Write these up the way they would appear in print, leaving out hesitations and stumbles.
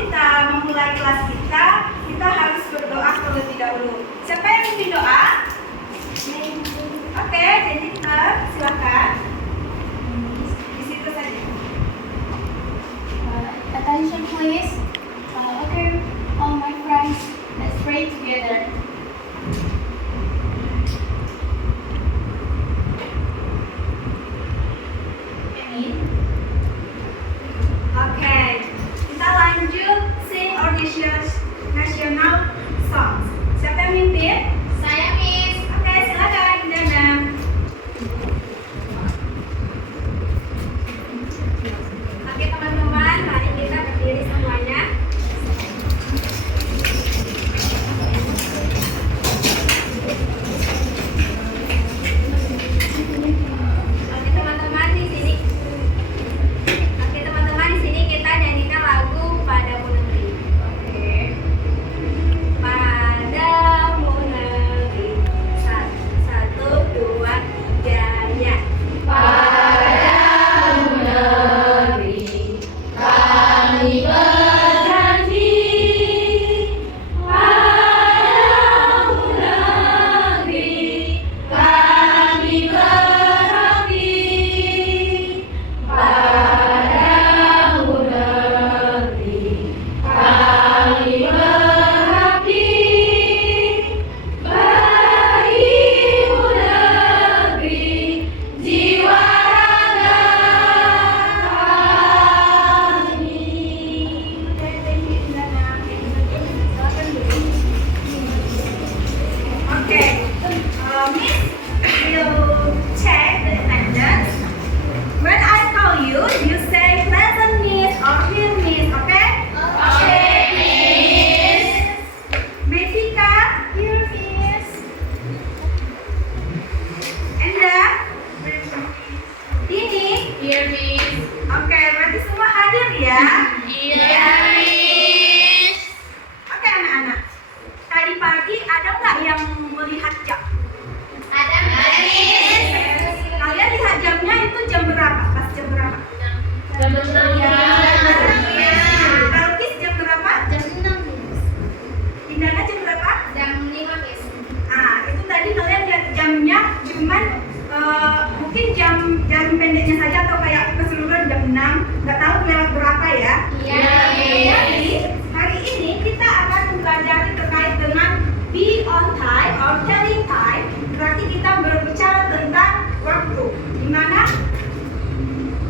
kita memulai kelas kita harus berdoa terlebih dahulu. Siapa yang ingin doa? Oke, jadi silakan. Di situ saja. Attention please. Okay, all my friends, let's pray together. Oke, kita lanjut sing audition national songs. Siapa yang mimpin? Saya Miss. Oke, silakan Dana. Oke teman-teman, mari kita berdiri semuanya. Oke teman-teman di sini. Oke teman-teman di sini kita nyanyikan lagu Padamu Negeri. Oke. Padamu Negeri. Satu, dua, tiga, ya. Padamu negeri kami berjanji, padamu negeri kami berbakti, padamu negeri kami berbakti, berimu negeri jiwa raga kami. Oke, Miss will check the attendance. When I call you, you say present Miss or here Miss, okay? Okay, Miss. Mevika, here Miss. Enda, Dini, Here, Miss. oke, berarti semua hadir ya? Iya, Miss. Oke anak-anak, tadi pagi ada nggak yang melihat jam? Ada, Miss. Kalian lihat jamnya itu jam berapa? Pas jam berapa? Jam 6 ya. Kalkis jam berapa? Jam 6, Miss. Indana jam berapa? Jam 5, Miss. Ah, itu tadi kalian lihat jamnya cuman mungkin jam pendeknya saja atau kayak keseluruhan jam 6, nggak tahu lewat berapa ya. Iya, Jadi hari ini kita akan mempelajari terkait dengan be on time or telling time. Berarti kita berbicara tentang waktu, di mana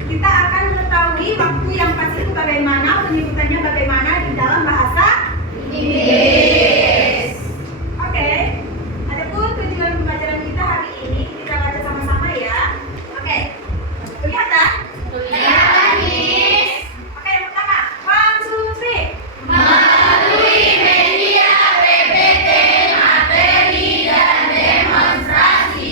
kita akan mengetahui waktu yang pasti itu bagaimana, penyebutannya bagaimana di dalam bahasa Inggris. Oke, adapun tujuan pembelajaran kita hari ini kita baca sama-sama ya. Oke, kelihatan? Kelihatan, Miss. Oke, yang pertama, 1, 2, 3. Melalui media PPT, materi dan demonstrasi,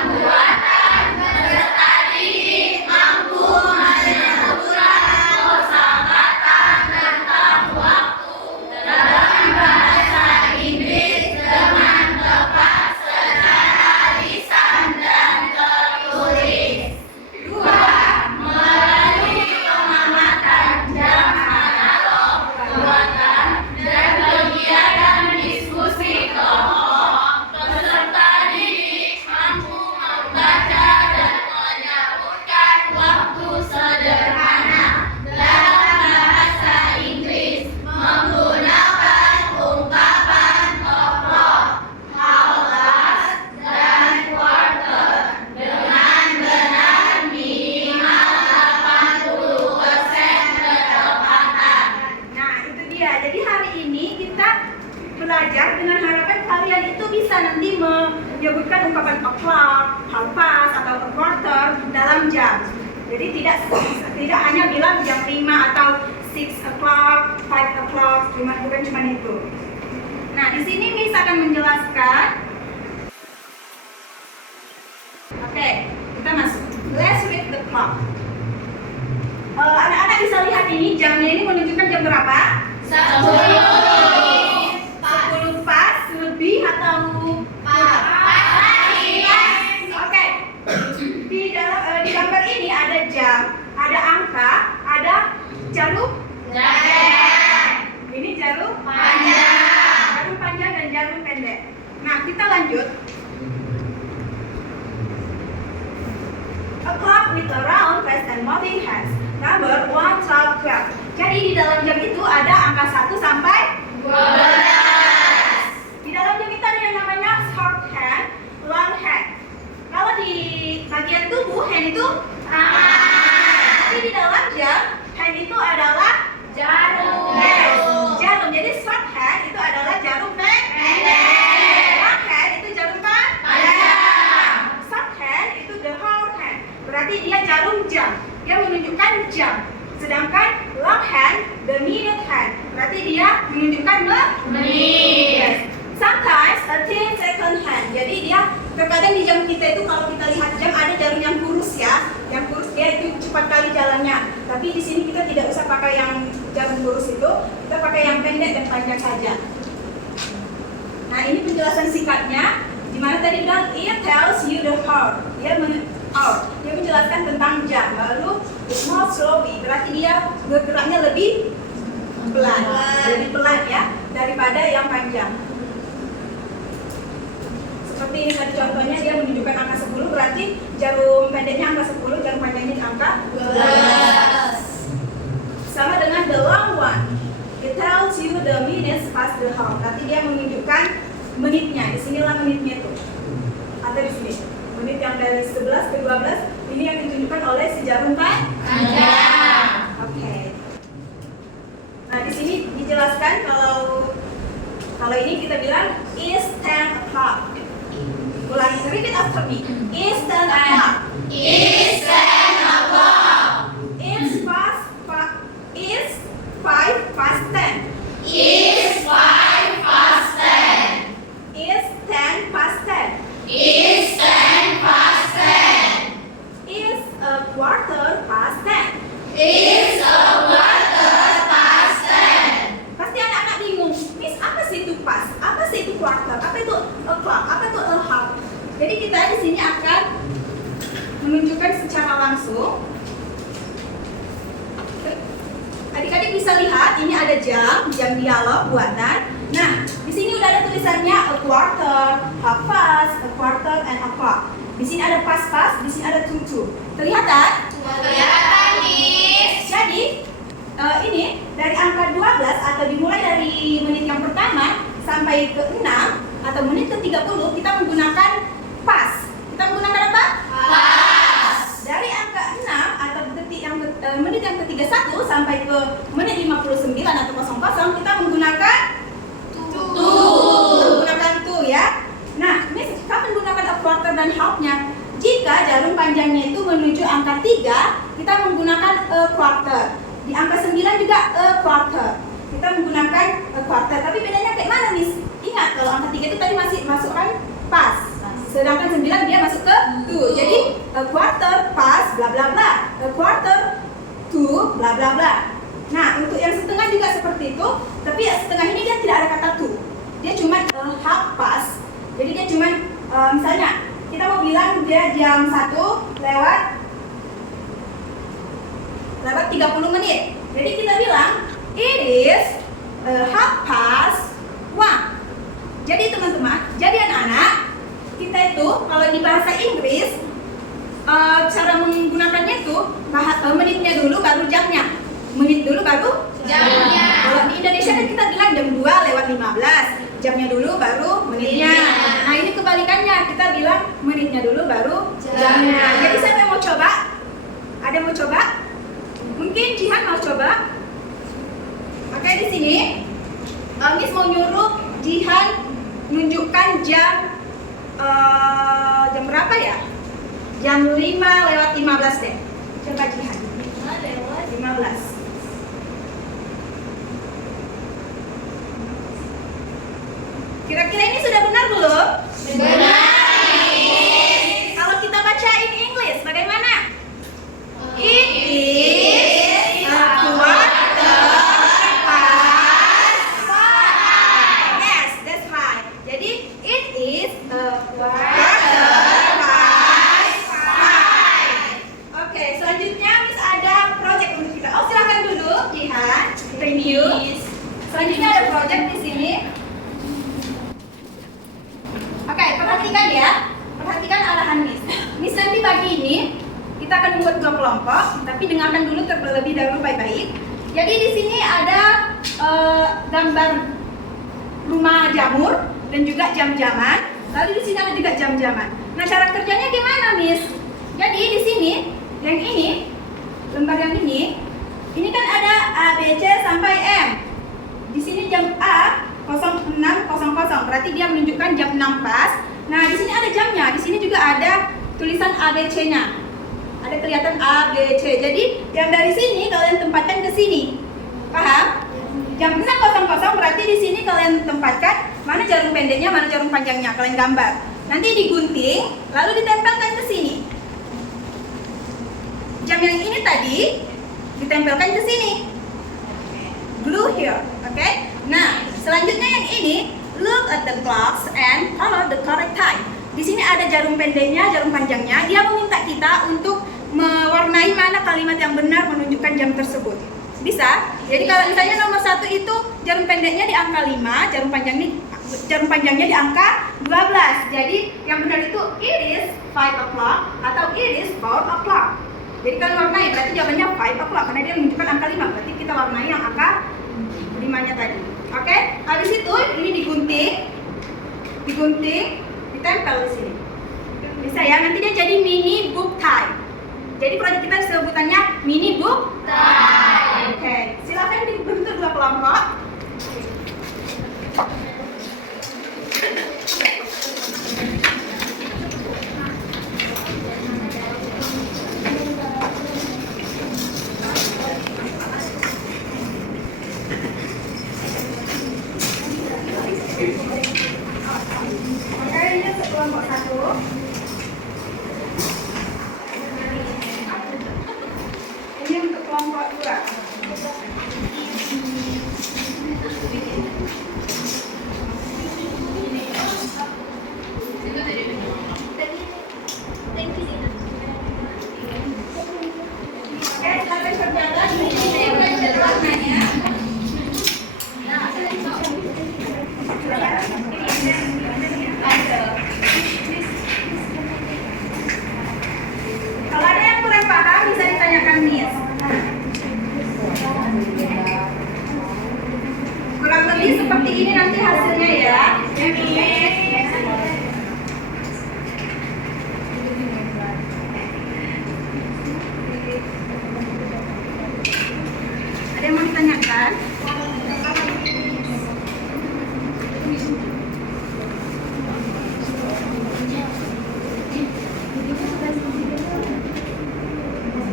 pembuatan peserta didik mampu menyebutkan kosakata tentang waktu dalam bahasa Inggris dengan tepat secara lisan dan tertulis. 2. Melalui pengamatan jam analog buatan dan kegiatan diskusi kelompok, peserta didik mampu membaca dan menyebutkan waktu sederhana dalam bahasa Inggris menggunakan ungkapan o'clock, how last, dan quarter dengan benar minimal 80% ketepatan. Nah, itu dia. Jadi hari ini kita belajar dengan harapan kalian itu bisa nanti menyebutkan ungkapan o'clock, half past atau a quarter dalam jam. Jadi tidak hanya bilang jam 5 atau 6 o'clock, 5 o'clock, bukan cuma itu. Nah, di sini Miss akan menjelaskan. Oke, kita masuk. Let's read the clock. Anak-anak bisa lihat ini jamnya ini menunjukkan jam berapa? 10 pas lebih atau Oke. Di gambar ini ada jam, ada angka, ada jarum Jam. menunjukkan menit. Yes. Sometimes a 10-second hand. Jadi dia terkadang di jam kita itu kalau kita lihat jam ada jarum yang kurus ya, yang kurus dia itu cepat kali jalannya. Tapi di sini kita tidak usah pakai yang jarum kurus itu, kita pakai yang pendek dan panjang saja. Nah ini penjelasan singkatnya, di mana tadi bilang it tells you the hour. Dia menjelaskan tentang jam. Lalu it's more slowly, berarti dia bergeraknya lebih pelan ya daripada yang panjang. Seperti ini tadi contohnya dia menunjukkan angka 10, berarti jarum pendeknya angka 10, jarum panjangnya angka 12. Sama dengan the long one. It tells you the minutes past the hour. Berarti dia menunjukkan menitnya. Disinilah menitnya tuh. Ada di sini. Menit yang dari 11 ke 12 ini yang ditunjukkan oleh si jarum panjang. Oke. Nah, di sini dijelaskan kalau ini kita bilang is 10 o'clock. Ulangi, repeat after me. Is 10 o'clock. It's 10 o'clock. Is 5 past 10. It's 5 past 10. Is 10 past 10. It's 10 past 10. Is a quarter past 10. It's a quarter past 10. Pasti anak-anak bingung, Miss apa sih itu pas? Apa sih itu quarter? Apa itu o'clock? Apa itu a half? Jadi kita di sini akan menunjukkan secara langsung. Adik-adik bisa lihat ini ada jam dialog buatan. Nah, di sini udah ada tulisannya a quarter, half past, a quarter, and o'clock. Di sini ada pas-pas, di sini ada to. Kelihatan? Kelihatan, Miss. Jadi ini dari angka 12 atau dimulai dari menit yang pertama sampai ke 6 atau menit ke 30 kita menggunakan pas. Kita menggunakan apa? Pas. Dari angka 6 atau menit yang ke-31 sampai ke menit 59 atau 00 kita menggunakan menggunakan to ya. Nah, Miss, kapan menggunakan a quarter dan half-nya? Jika jarum panjangnya itu menuju angka 3, kita menggunakan a quarter. Di angka 9 juga a quarter. Kita menggunakan a quarter. Tapi bedanya kayak mana, Miss? Ingat kalau angka 3 itu tadi masih masukkan pas. Sedangkan 9 dia masuk ke to. Jadi a quarter pas bla bla bla. A quarter to bla bla bla. Nah, untuk yang setengah juga seperti itu, tapi yang setengah ini dia tidak ada kata to. Dia cuma half past. Jadi dia cuma misalnya kita mau bilang dia jam 1 lewat 30 menit. Jadi kita bilang it is half past 1. Jadi teman-teman, jadi anak-anak, kita itu kalau di bahasa Inggris cara menggunakannya itu menitnya dulu baru jamnya. Menit dulu baru Jamnya. Kalau di Indonesia kan kita bilang jam 2 lewat 15. Jamnya dulu baru menitnya. Nah, ini kebalikannya. Kita bilang menitnya dulu baru jamnya. Jadi siapa yang mau coba? Ada yang mau coba? Mungkin Jihan mau coba? Oke, di sini Miss mau nyuruh Jihan menunjukkan jam berapa ya? Jam 5 lewat 15 deh. Coba Jihan. 15. Kira-kira ini sudah benar belum? Benar. Kalau kita baca in English, bagaimana? It is a quarter past 5. Yes, that's right. Jadi it is a quarter past 5. Oke, selanjutnya Miss ada project untuk kita. Oh, silakan duduk, Jihan. Thank you. Selanjutnya ada project di sini. Oke, perhatikan ya. Perhatikan arahan Miss. Miss nanti pagi ini kita akan membuat 2 kelompok, tapi dengarkan dulu terlebih dahulu baik-baik. Jadi di sini ada gambar rumah jamur dan juga jam-jaman. Lalu di sini ada juga jam-jaman. Nah, cara kerjanya gimana, Miss? Jadi di sini yang ini lembar yang ini kan ada A, B, C sampai M. Di sini jam A 06.00, berarti dia menunjukkan jam 6 pas. Nah, di sini ada jamnya. Di sini juga ada tulisan ABC-nya. Ada kelihatan A, B, C. Jadi yang dari sini kalian tempatkan ke sini. Paham? Jam 6.00 dong, berarti di sini kalian tempatkan mana jarum pendeknya, mana jarum panjangnya, kalian gambar. Nanti digunting, lalu ditempelkan ke sini. Jam yang ini tadi ditempelkan ke sini. Glue here, oke? Nah, selanjutnya yang ini, look at the clocks and follow the correct time. Di sini ada jarum pendeknya, jarum panjangnya. Dia meminta kita untuk mewarnai mana kalimat yang benar menunjukkan jam tersebut. Bisa? Jadi kalau misalnya nomor 1 itu jarum pendeknya di angka 5, jarum panjangnya di angka 12. Jadi yang benar itu it is 5 o'clock atau it is 4 o'clock. Jadi kalau warnai berarti jawabannya 5 o'clock karena dia menunjukkan angka 5. Berarti kita warnai yang angka 5-nya tadi. Oke? Habis itu ini digunting, ditempel di sini. Bisa ya? Nanti dia jadi mini book tie. Jadi proyek kita sebutannya mini book tie. Oke, silakan dibentuk 2 kelompok. Oke, ini untuk kelompok 1. Ini untuk kelompok 2. Oke, sampai berjalan ini warnanya. Kalau ada yang kurang paham bisa ditanyakan Miss. Kurang lebih seperti ini nanti hasilnya ya. Ada yang mau ditanyakan?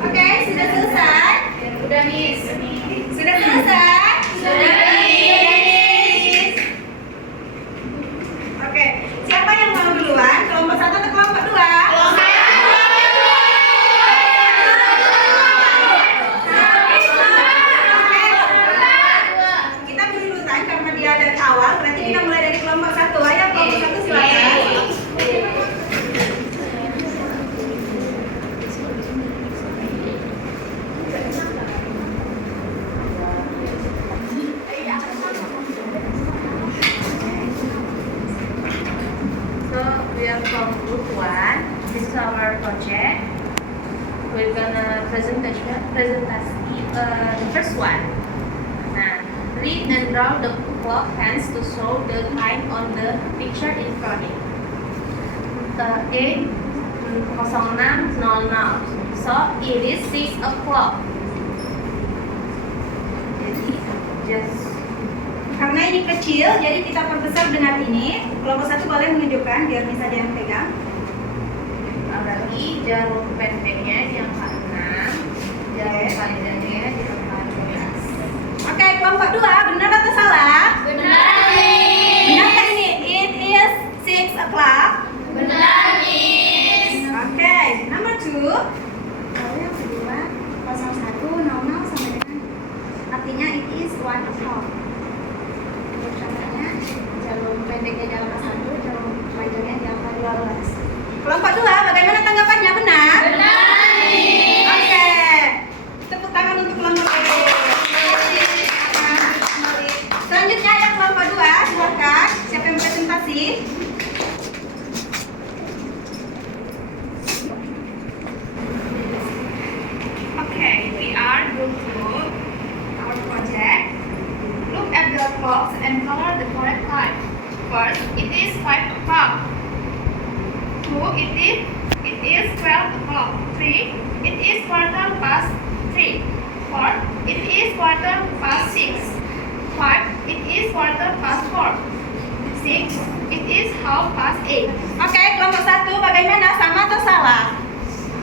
Oke, sudah selesai? Udah, Miss. Sudah selesai? Sudah, Miss. Oke, siapa yang mau duluan? Kelompok 1 atau kelompok 2? Kita beri urutan karena dia dari awal, berarti kita mulai dari kelompok 1. Ayo kelompok 1 silakan. So we are from group 1. This is our project. We're gonna presentasi the first one. Nah, read and draw the clock hands to show the time on the picture in front. 06:00. So it is 6 o'clock. Jadi just Karena ini kecil, jadi kita perbesar dengan ini. Kelompok 1 boleh menunjukkan, biar Miss aja yang pegang. lagi jarum pendeknya di angka 6, jarum panjangnya di angka 12. Oke, kelompok 2, benar atau salah? Benar, Miss. Benar kan ini? It is 6 o'clock. Benar, Miss. Oke, number 2. Lalu yang kedua, 01:00 sampai dengan artinya it is 1 o'clock. Contohnya jarum pendeknya di angka 1, jarum panjangnya di angka 12. Kelompok 2, bagaimana tanggapannya? Benar? Benar, Miss. Oke. Tepuk tangan untuk kelompok 2. Selanjutnya yang kelompok 2, silakan. Siapa yang presentasi? Okay, we are group 2. Our project. Look at the clocks and color the correct time. First, it is 5 o'clock. 2, it is 12 o'clock. 3, it is 3:15. 4, it is 6:15. 5, it is 4:15. 6, it is 8:30. Oke, kelompok 1 bagaimana? Sama atau salah?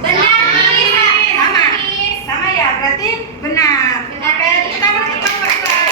Benar, Miss. Sama? Sama ya, berarti benar. Oke, kita masuk kelompok 2.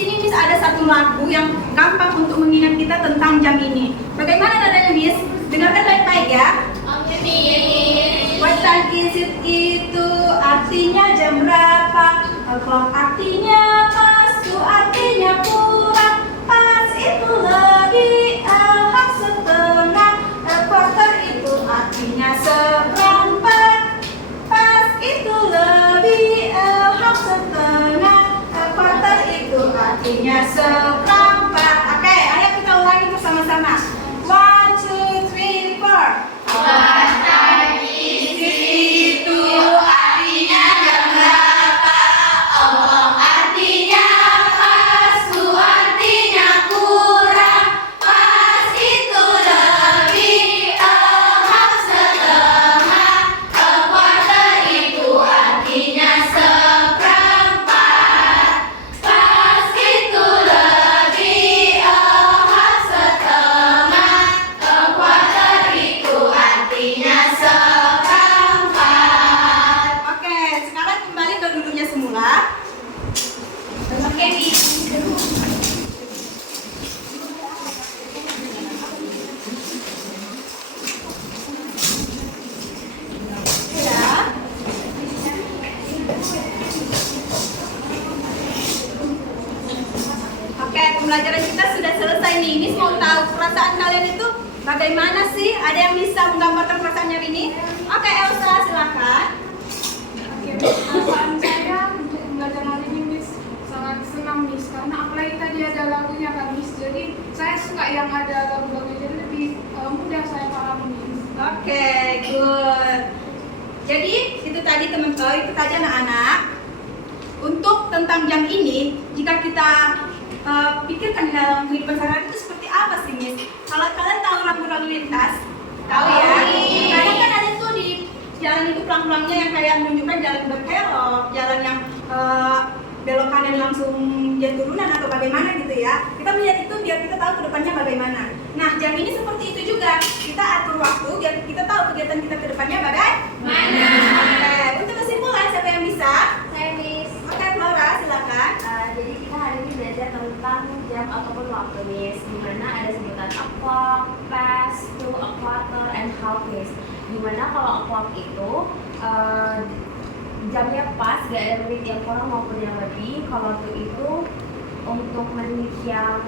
sini Miss ada satu lagu yang gampang untuk mengingat kita tentang jam ini. Bagaimana nadanya Miss? Dengarkan baik-baik ya. Oke, Miss. What time is it itu artinya jam berapa? O'clock artinya pas, to artinya kurang, pas itu lebih, half setengah, a quarter itu artinya seperempat, pas itu lebih, half setengah, a quarter itu artinya seperempat. Oke, ayo kita ulangi bersama-sama. 1, 2, 3, 4. What time is it itu artinya jam berapa? O'clock artinya pas, to artinya kurang, pas itu lebih, half setengah, a quarter itu artinya seperempat, pas itu lebih, half setengah, a quarter itu artinya seperempat. Oke, sekarang kembali ke dulunya semula. Oke, Miss. Ya. Oke, pembelajaran kita sudah selesai nih. Miss mau tahu perasaan kalian itu bagaimana sih? Ada yang bisa menggambarkan perasaannya ini? Oke, Elsa silakan. Oke, perasaan saya untuk belajar hari ini Miss sangat senang Miss karena apalagi tadi ada lagunya kan Miss, jadi saya suka yang ada lagu-lagunya, jadi lebih mudah saya pahami Miss. Oke, good. Jadi itu tadi teman-teman, itu tadi anak-anak. Untuk tentang jam ini, jika kita pikirkan dalam kehidupan sehari-hari itu seperti apa sih, Miss? Kalau kalian tahu rambu lalu lintas, tahu ya? Kadang kan ada tuh di jalan itu pelang-pelangnya yang kayak menunjukkan jalan berkelok, jalan yang belok kanan langsung dia turunan atau bagaimana gitu ya. Kita melihat itu biar kita tahu ke depannya bagaimana. Nah, jam ini seperti itu juga. Kita atur waktu biar kita tahu kegiatan kita ke depannya bagaimana. Oke, untuk kesimpulan siapa yang bisa? Saya Miss. Oke, Flora silakan. Jadi kita hari ini belajar tentang jam ataupun waktu Miss, di mana ada sebutan o'clock, past, to, a quarter, and half Miss. Di mana kalau o'clock itu jamnya pas, gak ada menit yang kurang maupun yang lebih. Kalau to itu untuk menit yang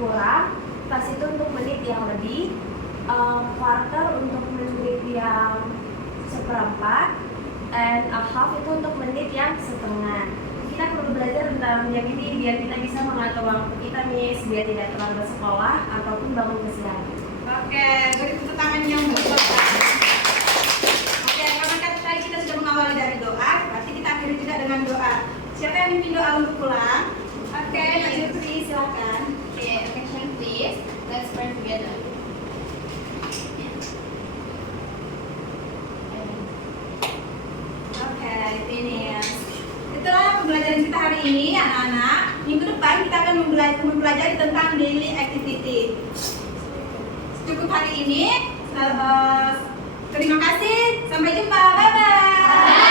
kurang, pas itu untuk menit yang lebih, quarter untuk menit yang seperempat, and a half itu untuk menit yang setengah. Kita perlu belajar tentang jam ini biar kita bisa mengatur waktu kita Miss, biar tidak terlambat sekolah ataupun bangun kesiangan. Oke, beri tepuk tangan yang betul. Oke, karena kan tadi kita sudah mengawali dari doa, berarti kita akhiri juga dengan doa. Siapa yang mimpin doa untuk pulang? Oke, Kak Jepri silakan. Okay, attention please. Let's pray together. Oke, finish. Itulah pembelajaran kita hari ini, anak-anak. Minggu depan kita akan mempelajari tentang daily activity. Cukup hari ini. Terima kasih. Sampai jumpa. Bye-bye.